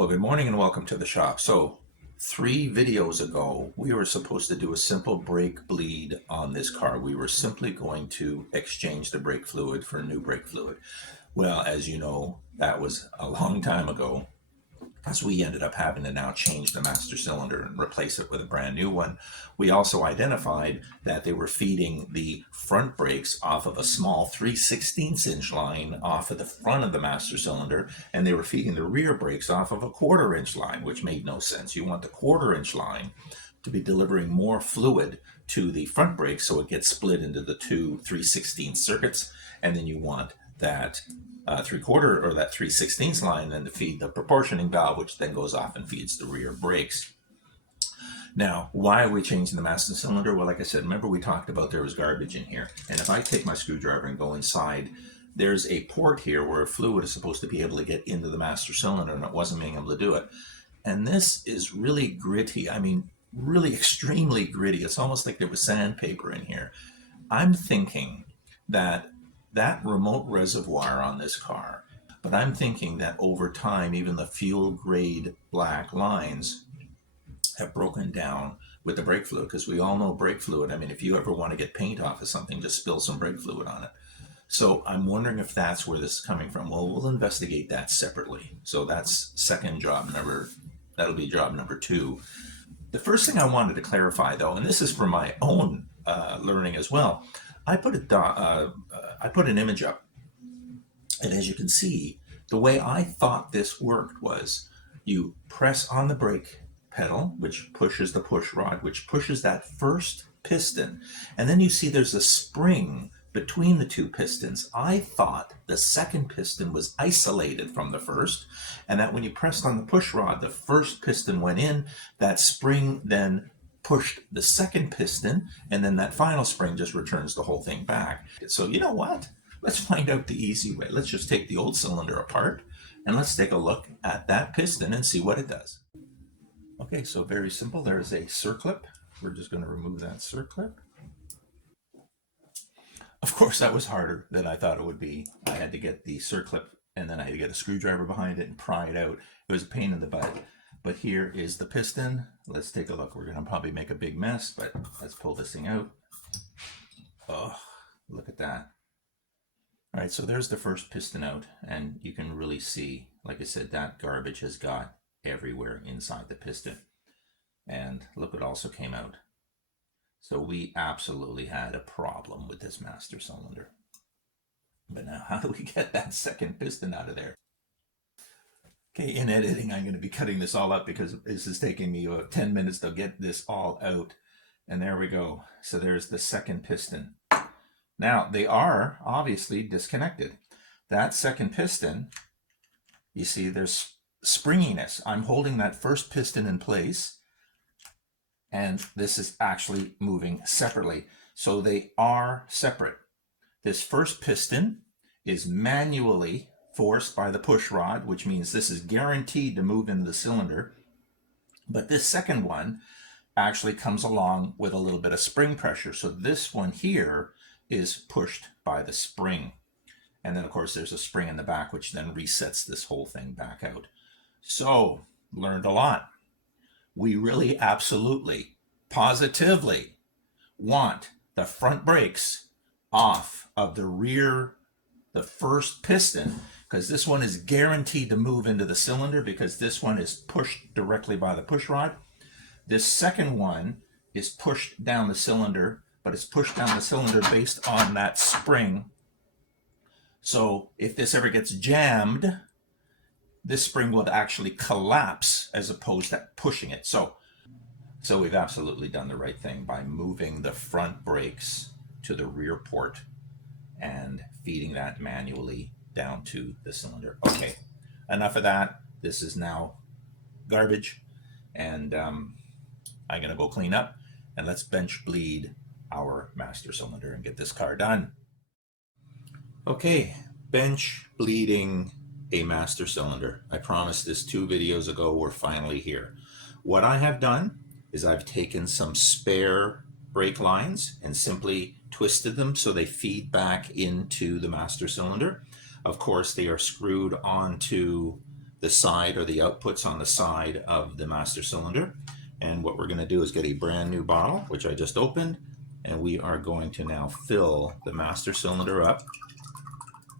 Well, good morning and welcome to the shop. So, 3 videos ago, we were supposed to do a simple brake bleed on this car. We were simply going to exchange the brake fluid for new brake fluid. Well, as you know, that was a long time ago, as we ended up having to now change the master cylinder and replace it with a brand new one. We also identified that they were feeding the front brakes off of a small 3/16" line off of the front of the master cylinder, and they were feeding the rear brakes off of a 1/4" line, which made no sense. You want the 1/4" line to be delivering more fluid to the front brakes so it gets split into the two 3/16 circuits, and then you want that 3/4 or that 3/16 line then to feed the proportioning valve, which then goes off and feeds the rear brakes. Now, why are we changing the master cylinder? Well, like I said, remember we talked about there was garbage in here. And if I take my screwdriver and go inside, there's a port here where fluid is supposed to be able to get into the master cylinder, and it wasn't being able to do it. And this is really gritty. I mean, really extremely gritty. It's almost like there was sandpaper in here. I'm thinking that remote reservoir on this car, but I'm thinking that over time, even the fuel grade black lines have broken down with the brake fluid, because we all know brake fluid. I mean, if you ever want to get paint off of something, just spill some brake fluid on it. So I'm wondering if that's where this is coming from. Well, we'll investigate that separately. So that's that'll be job number 2. The first thing I wanted to clarify, though, and this is for my own learning as well, I put an image up, and as you can see, the way I thought this worked was you press on the brake pedal, which pushes the push rod, which pushes that first piston, and then you see there's a spring between the two pistons. I thought the second piston was isolated from the first, and that when you pressed on the push rod, the first piston went in, that spring then pushed the second piston, and then that final spring just returns the whole thing back. So you know what? Let's find out the easy way. Let's just take the old cylinder apart, and let's take a look at that piston and see what it does. Okay, so very simple. There's a circlip. We're just going to remove that circlip. Of course, that was harder than I thought it would be. I had to get the circlip, and then I had to get a screwdriver behind it and pry it out. It was a pain in the butt. But here is the piston. Let's take a look. We're going to probably make a big mess, but let's pull this thing out. Oh, look at that. All right, so there's the first piston out, and you can really see, like I said, that garbage has got everywhere inside the piston. And look what also came out. So we absolutely had a problem with this master cylinder. But now, how do we get that second piston out of there? Okay, in editing, I'm going to be cutting this all up because this is taking me 10 minutes to get this all out. And there we go. So there's the second piston. Now, they are obviously disconnected. That second piston, you see there's springiness. I'm holding that first piston in place, and this is actually moving separately. So they are separate. This first piston is manually forced by the push rod, which means this is guaranteed to move into the cylinder. But this second one actually comes along with a little bit of spring pressure. So this one here is pushed by the spring. And then, of course, there's a spring in the back, which then resets this whole thing back out. So, learned a lot. We really absolutely, positively want the front brakes off of the first piston, because this one is guaranteed to move into the cylinder because this one is pushed directly by the push rod. This second one is pushed down the cylinder, but it's pushed down the cylinder based on that spring. So if this ever gets jammed, this spring will actually collapse as opposed to pushing it. So we've absolutely done the right thing by moving the front brakes to the rear port and feeding that manually down to the cylinder. Okay, enough of that. This is now garbage, and I'm going to go clean up, and let's bench bleed our master cylinder and get this car done. Okay, bench bleeding a master cylinder. I promised this 2 videos ago. We're finally here. What I have done is I've taken some spare brake lines and simply twisted them so they feed back into the master cylinder. Of course, they are screwed onto the side or the outputs on the side of the master cylinder. And what we're going to do is get a brand new bottle, which I just opened, and we are going to now fill the master cylinder up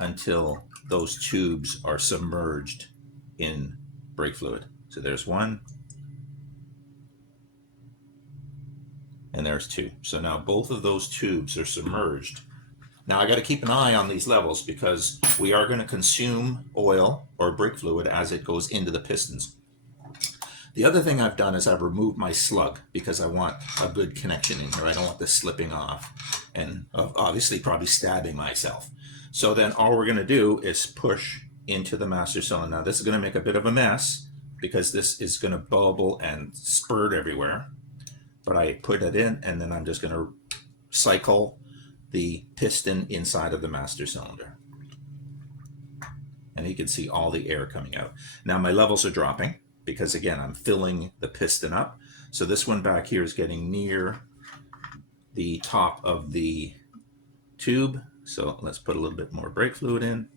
until those tubes are submerged in brake fluid. So there's one, and there's two. So now both of those tubes are submerged. Now I got to keep an eye on these levels because we are going to consume oil or brake fluid as it goes into the pistons. The other thing I've done is I've removed my slug because I want a good connection in here. I don't want this slipping off and obviously probably stabbing myself. So then all we're going to do is push into the master cylinder. Now this is going to make a bit of a mess because this is going to bubble and spurt everywhere. But I put it in and then I'm just going to cycle the piston inside of the master cylinder. And you can see all the air coming out. Now my levels are dropping because again, I'm filling the piston up. So this one back here is getting near the top of the tube. So let's put a little bit more brake fluid in.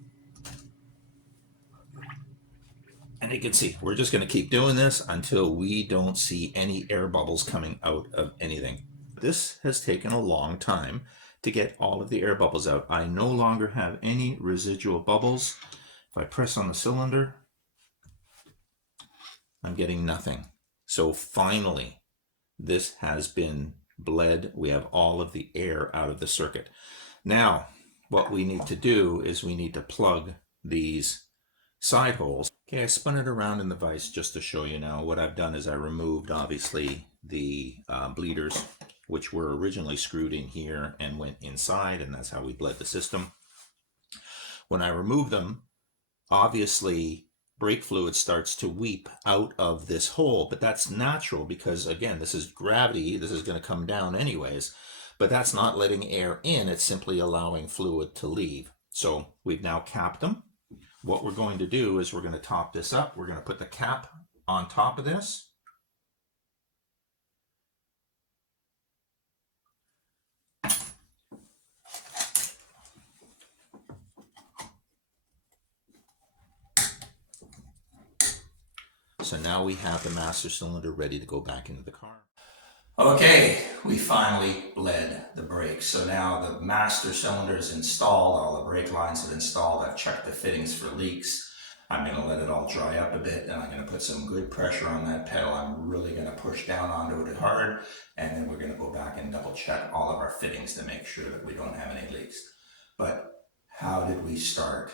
And you can see, we're just going to keep doing this until we don't see any air bubbles coming out of anything. This has taken a long time to get all of the air bubbles out. I no longer have any residual bubbles. If I press on the cylinder, I'm getting nothing. So finally, this has been bled. We have all of the air out of the circuit. Now, what we need to do is we need to plug these side holes. Okay, I spun it around in the vise just to show you now. What I've done is I removed, obviously, the bleeders, which were originally screwed in here and went inside, and that's how we bled the system. When I remove them, obviously, brake fluid starts to weep out of this hole, but that's natural because, again, this is gravity. This is going to come down anyways, but that's not letting air in. It's simply allowing fluid to leave. So we've now capped them. What we're going to do is we're going to top this up. We're going to put the cap on top of this. So now we have the master cylinder ready to go back into the car. Okay, we finally bled the brakes. So now the master cylinder is installed, all the brake lines have installed. I've checked the fittings for leaks. I'm going to let it all dry up a bit, and I'm going to put some good pressure on that pedal. I'm really going to push down onto it hard, and then we're going to go back and double check all of our fittings to make sure that we don't have any leaks. But how did we start,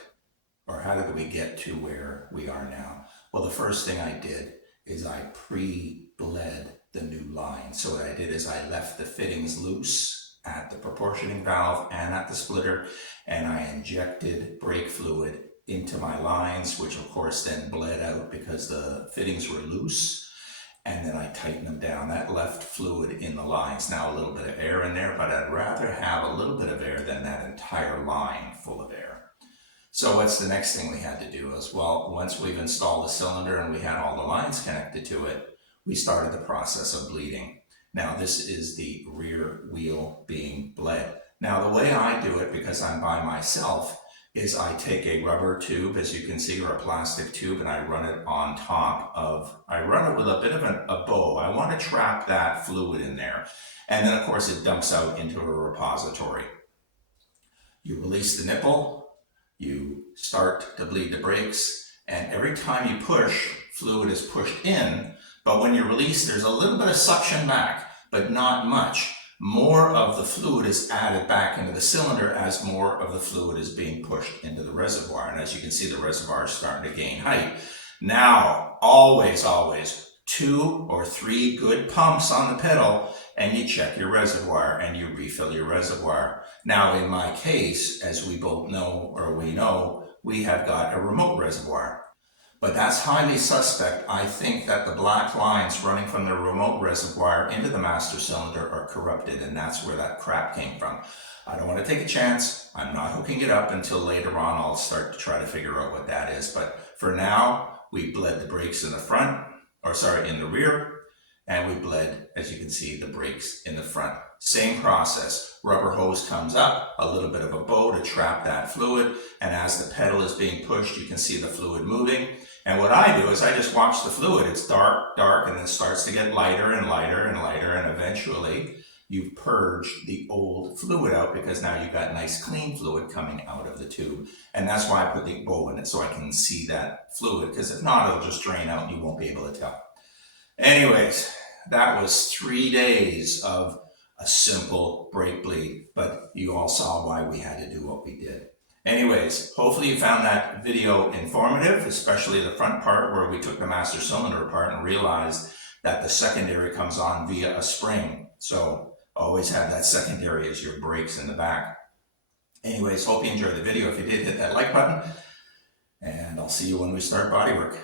or how did we get to where we are now? Well, the first thing I did is I pre-bled the new line. So what I did is I left the fittings loose at the proportioning valve and at the splitter, and I injected brake fluid into my lines, which of course then bled out because the fittings were loose, and then I tightened them down. That left fluid in the lines. Now a little bit of air in there, but I'd rather have a little bit of air than that entire line full of air. So what's the next thing we had to do is, well, once we've installed the cylinder and we had all the lines connected to it, we started the process of bleeding. Now this is the rear wheel being bled. Now the way I do it, because I'm by myself, is I take a rubber tube, as you can see, or a plastic tube, and I run it on top of, I run it with a bit of a bow. I want to trap that fluid in there. And then of course it dumps out into a repository. You release the nipple, you start to bleed the brakes, and every time you push, fluid is pushed in, but when you release, there's a little bit of suction back, but not much. More of the fluid is added back into the cylinder as more of the fluid is being pushed into the reservoir. And as you can see, the reservoir is starting to gain height. Now, always 2 or 3 good pumps on the pedal, and you check your reservoir and you refill your reservoir. Now, in my case, as we both know, or we know, we have got a remote reservoir. But that's highly suspect. I think that the black lines running from the remote reservoir into the master cylinder are corrupted, and that's where that crap came from. I don't want to take a chance. I'm not hooking it up until later on. I'll start to try to figure out what that is. But for now, we bled the brakes in the front, in the rear, and we bled, as you can see, the brakes in the front. Same process. Rubber hose comes up, a little bit of a bow to trap that fluid, and as the pedal is being pushed, you can see the fluid moving. And what I do is I just watch the fluid. It's dark, dark, and then it starts to get lighter and lighter and lighter, and eventually you've purged the old fluid out because now you've got nice clean fluid coming out of the tube. And that's why I put the bowl in it, so I can see that fluid, because if not, it'll just drain out and you won't be able to tell. Anyways, that was 3 days of a simple brake bleed, but you all saw why we had to do what we did. Anyways, hopefully you found that video informative, especially the front part where we took the master cylinder apart and realized that the secondary comes on via a spring. So always have that secondary as your brakes in the back. Anyways, hope you enjoyed the video. If you did, hit that like button, and I'll see you when we start bodywork.